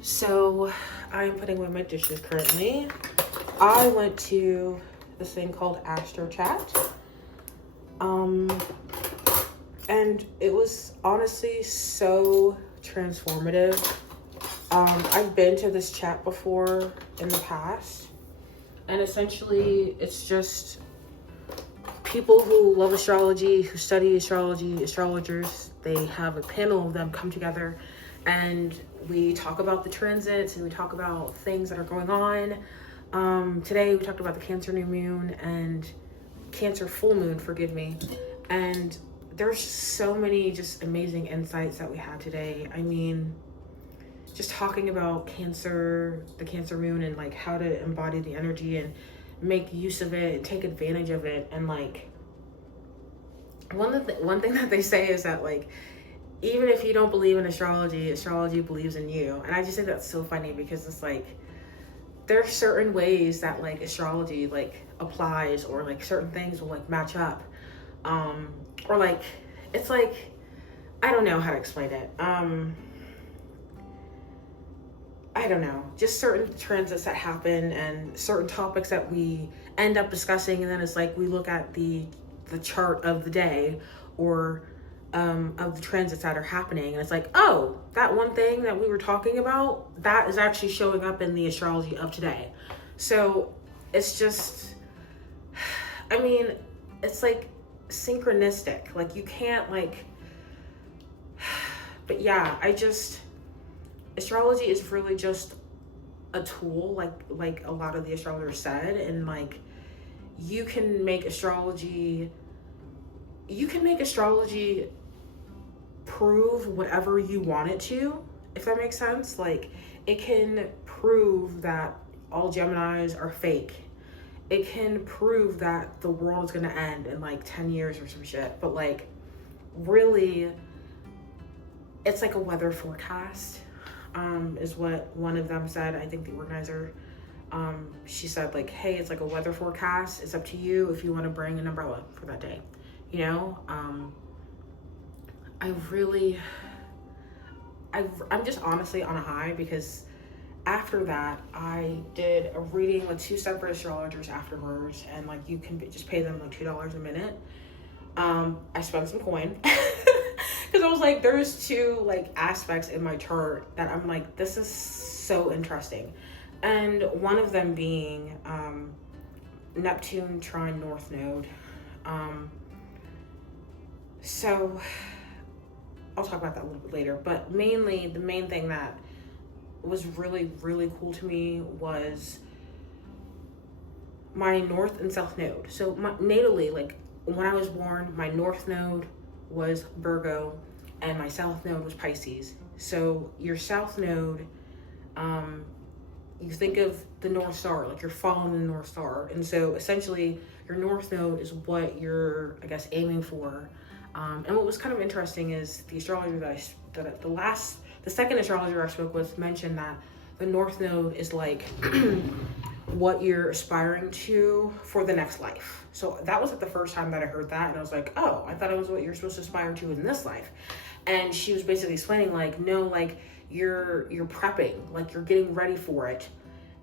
So I'm putting away my dishes currently. I went to this thing called Astro Chat. Um, and it was honestly so transformative. I've been to this chat before in the past, and essentially it's just people who love astrology, who study astrology, astrologers. They have a panel of them come together, and we talk about the transits and we talk about things that are going on. Today we talked about the Cancer new moon and Cancer full moon, forgive me. And there's so many just amazing insights that we had today. I mean, just talking about Cancer, the Cancer moon, and like how to embody the energy and make use of it and take advantage of it. And like one thing that they say is that like even if you don't believe in astrology, astrology believes in you. And I just think that's so funny because it's like there are certain ways that like astrology like applies, or like certain things will like match up, or like it's like I don't know how to explain it. I don't know, just certain transits that happen and certain topics that we end up discussing, and then it's like we look at the chart of the day, or of the transits that are happening, and it's like, oh, that one thing that we were talking about, that is actually showing up in the astrology of today. So it's just, I mean, it's like synchronistic. Like you can't like, but yeah, astrology is really just a tool, like a lot of the astrologers said, and like you can make astrology prove whatever you want it to, if that makes sense. Like it can prove that all Geminis are fake. It can prove that the world is gonna end in like 10 years or some shit. But like really, it's like a weather forecast, is what one of them said. I think the organizer, she said like, hey, it's like a weather forecast. It's up to you if you want to bring an umbrella for that day. You know, I'm just honestly on a high because after that, I did a reading with two separate astrologers afterwards, and like you can just pay them like $2 a minute. I spent some coin because I was like, there's two like aspects in my chart that I'm like, this is so interesting, and one of them being Neptune trine North Node. So I'll talk about that a little bit later, but mainly the main thing that was really, really cool to me was my North and South Node. So natally, like when I was born, my North Node was Virgo and my South Node was Pisces. So your South Node, you think of the North Star, like you're following the North Star. And so essentially your North Node is what you're, I guess, aiming for. And what was kind of interesting is the astrologer the second astrologer I spoke with mentioned that the North Node is like what you're aspiring to for the next life. So that was like the first time that I heard that, and I was like, oh, I thought it was what you're supposed to aspire to in this life. And she was basically explaining like, no, like you're prepping, like you're getting ready for it,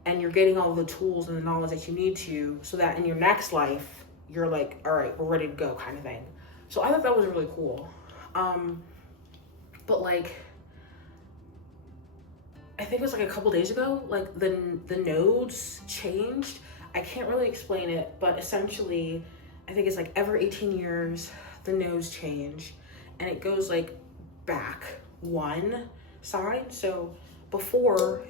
and you're getting all the tools and the knowledge that you need to, so that in your next life you're like, all right, we're ready to go, kind of thing. So I thought that was really cool. But like, I think it was like a couple days ago, like the nodes changed. I can't really explain it, but essentially, I think it's like every 18 years, the nodes change, and it goes like back one sign. So before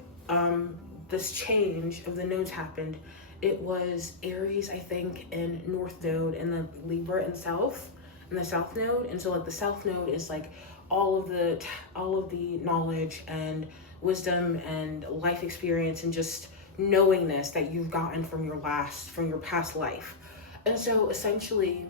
this change of the nodes happened, it was Aries, I think, in North Node, and then Libra in South, and the South Node. And so like the South Node is like all of the knowledge and wisdom and life experience and just knowingness that you've gotten from your past life. And so essentially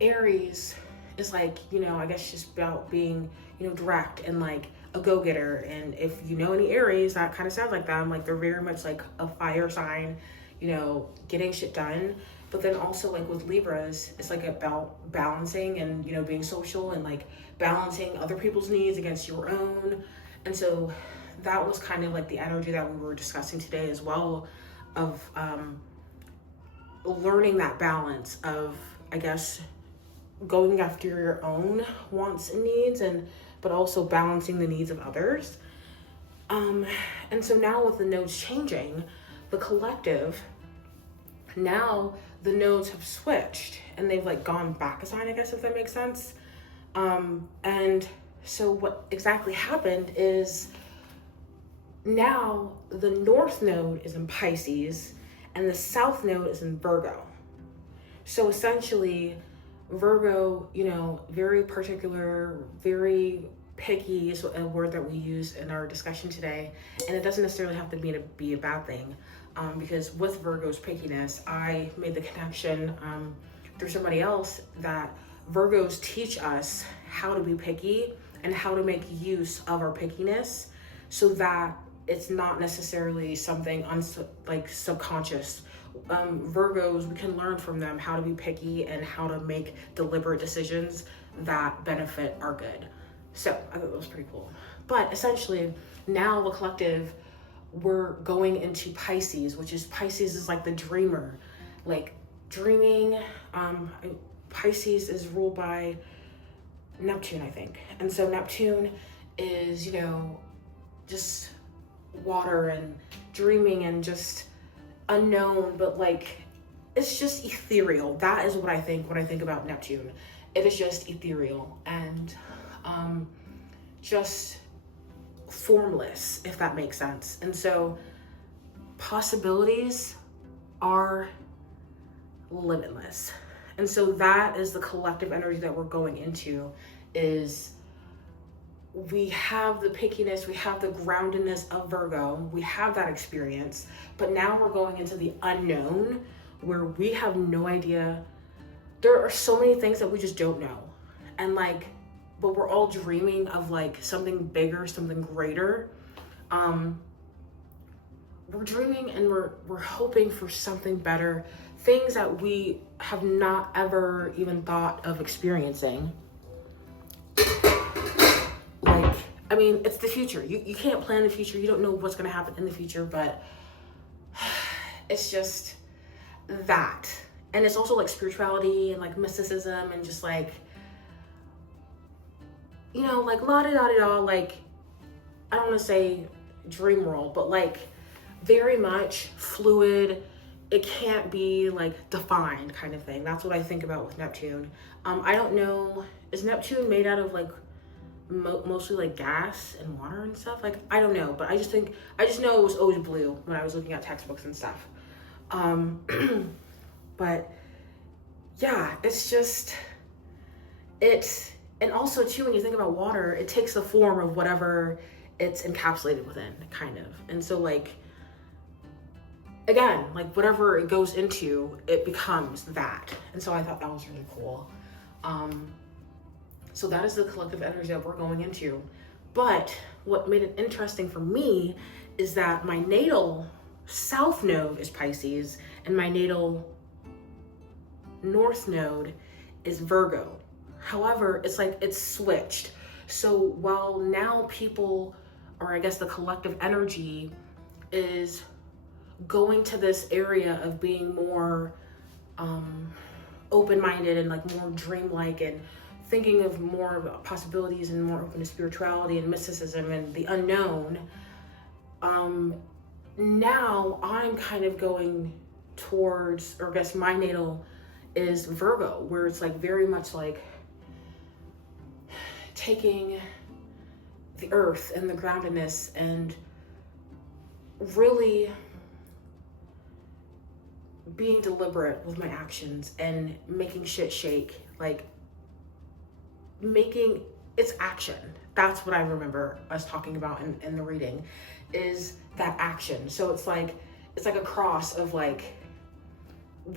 Aries is like, I guess just about being, direct and like a go-getter. And if you know any Aries, that kind of sounds like them. Like they're very much like a fire sign, getting shit done. But then also like with Libras, it's like about balancing and, being social and like balancing other people's needs against your own. And so that was kind of like the energy that we were discussing today as well, of learning that balance of, I guess, going after your own wants and needs, and but also balancing the needs of others. And so now with the nodes changing, the collective, now the nodes have switched and they've like gone back a sign, I guess, if that makes sense. And so what exactly happened is now the north node is in Pisces and the south node is in Virgo. So essentially Virgo, you know, very particular, very picky is a word that we use in our discussion today. And it doesn't necessarily have to be a bad thing, because with Virgo's pickiness, I made the connection through somebody else that Virgos teach us how to be picky and how to make use of our pickiness so that it's not necessarily something like subconscious. Virgos, we can learn from them how to be picky and how to make deliberate decisions that benefit our good. So I thought that was pretty cool. But essentially now the collective, we're going into Pisces, which is Pisces is like the dreamer, like dreaming. Pisces is ruled by Neptune, I think. And so Neptune is, you know, just water and dreaming and just unknown, but like it's just ethereal. That is what I think when I think about Neptune. It is just ethereal and just formless, if that makes sense. And so possibilities are limitless. And so that is the collective energy that we're going into, is we have the pickiness, we have the groundedness of Virgo, we have that experience, but now we're going into the unknown where we have no idea. There are so many things that we just don't know. And like, but we're all dreaming of like something bigger, something greater. We're dreaming and we're hoping for something better, things that we have not ever even thought of experiencing. Like, I mean, it's the future. You can't plan the future. You don't know what's going to happen in the future, but it's just that. And it's also like spirituality and like mysticism and just like, you know, like la-di-da-di-da, like, I don't want to say dream world, but like very much fluid. It can't be like defined kind of thing. That's what I think about with Neptune. I don't know, is Neptune made out of like mostly like gas and water and stuff? Like, I don't know, but I just know it was always blue when I was looking at textbooks and stuff. But yeah, it's just, and also too, when you think about water, it takes the form of whatever it's encapsulated within, kind of. And so like, again, like whatever it goes into, it becomes that. And so I thought that was really cool. So that is the collective energy that we're going into. But what made it interesting for me is that my natal south node is Pisces and my natal north node is Virgo. However, it's like it's switched. So while now people, or I guess the collective energy is going to this area of being more open-minded and like more dreamlike and thinking of more possibilities and more open to spirituality and mysticism and the unknown, now I'm kind of going towards, or I guess my natal is Virgo, where it's like very much like taking the earth and the groundedness and really being deliberate with my actions and making shit shake, like making it's action. That's what I remember us talking about in the reading, is that action. So it's like a cross of like,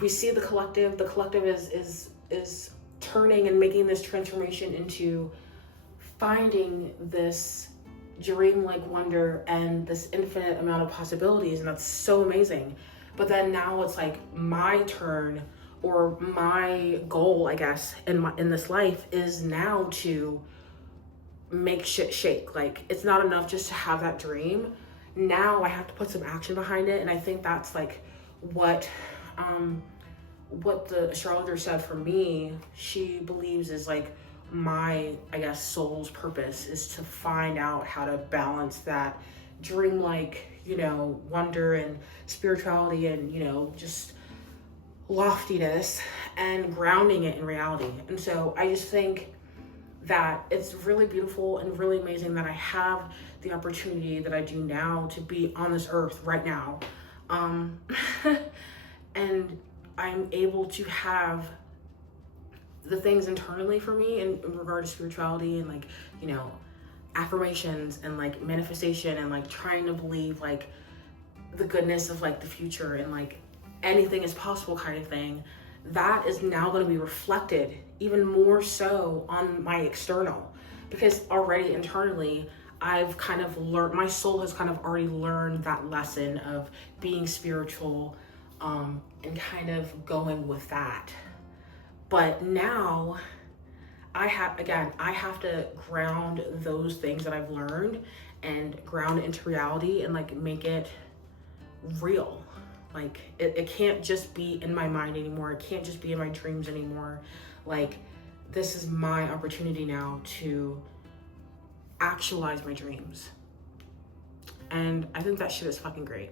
we see the collective is turning and making this transformation into finding this dream-like wonder and this infinite amount of possibilities, and that's so amazing. But then now it's like my turn, or my goal, I guess, in this life is now to make shit shake. Like, it's not enough just to have that dream. Now I have to put some action behind it. And I think that's like what the astrologer said for me. She believes is like my, I guess, soul's purpose is to find out how to balance that dreamlike, you know, wonder and spirituality and, you know, just loftiness and grounding it in reality. And so I just think that it's really beautiful and really amazing that I have the opportunity that I do now to be on this earth right now. And I'm able to have the things internally for me in regard to spirituality and like, you know, affirmations and like manifestation and like trying to believe like the goodness of like the future and like anything is possible kind of thing. That is now going to be reflected even more so on my external, because already internally I've kind of learned, my soul has kind of already learned that lesson of being spiritual, and kind of going with that. But now I have to ground those things that I've learned and ground it into reality and like make it real. Like it can't just be in my mind anymore. It can't just be in my dreams anymore. Like, this is my opportunity now to actualize my dreams. And I think that shit is fucking great.